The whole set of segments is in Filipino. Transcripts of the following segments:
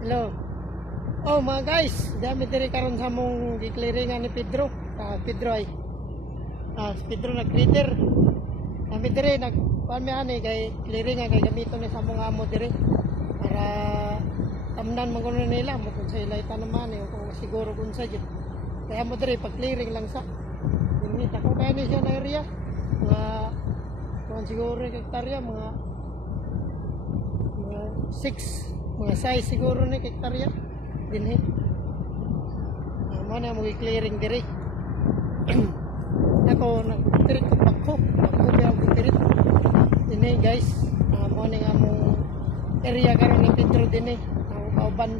Hello. Oh mga guys, dami diri karon sa mong gi-clearingan ni Pedro. Pedro ay. Si Pedro nag-clear. Dami diri nagkuan mi ani kay clearingan kay gamito ni sa mong amo diri para tamnan man kuno nila mo kung sa ilay tanaman o kung siguro kung sa jud. Kaya mo diri pag clearing lang sa. Ini tako kaya ni siya na area. Mga siguro hektarya mga 6 mga size siguro ni hektarya dinhi mo na mo i-clearing diri ako nagtirit ko pakko ba ako tirit dinhi guys mo ni nga mong area karon ni Pedro dinhi kauban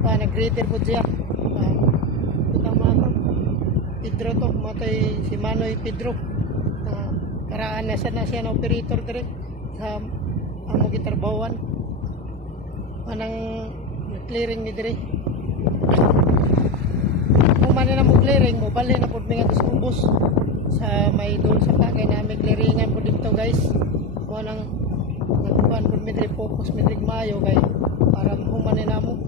pa nag-grader po siya tama ko Pedro to matay si Manoy Pedro karaan na siya na operator diri sa amo gitarbawan anang clearing ni diri kung man na mo clearing mo bali na pud mi nga sa ubos sa may doon sa pagay na may clearingan po dito guys mo nang nagkuhan pud mi diri focus mi diri mayo kay para human na mo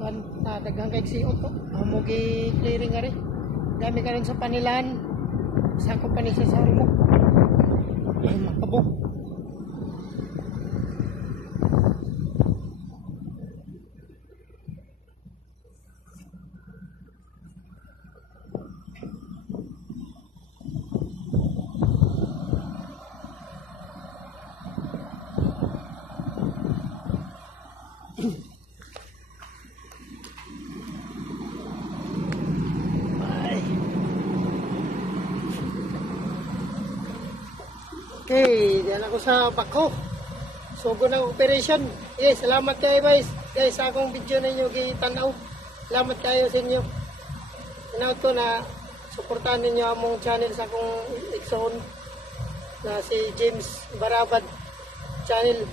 kan daghang kay siot to amo gi clearing ari dami karon sa panilan sa kompanya sa Sarmo makabok. Okay, diyan ako sa Bako. Sugo ng operation. Yes, salamat kayo guys. Guys, sa akong video ninyo gitanaw. Salamat kayo sa inyo. Tanaw to na suportahan ninyo among channel sa akong Exxon na si James Barabad channel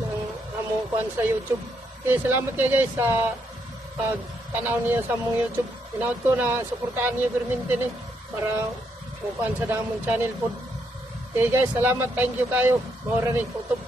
ng among kuan sa YouTube. Okay, salamat kayo guys sa pagtanaw niyo sa among YouTube. Tanaw to na suportahan niyo permanente ni para kuan sa among channel po. Okay guys, salamat, thank you kayo. Maura ni YouTube.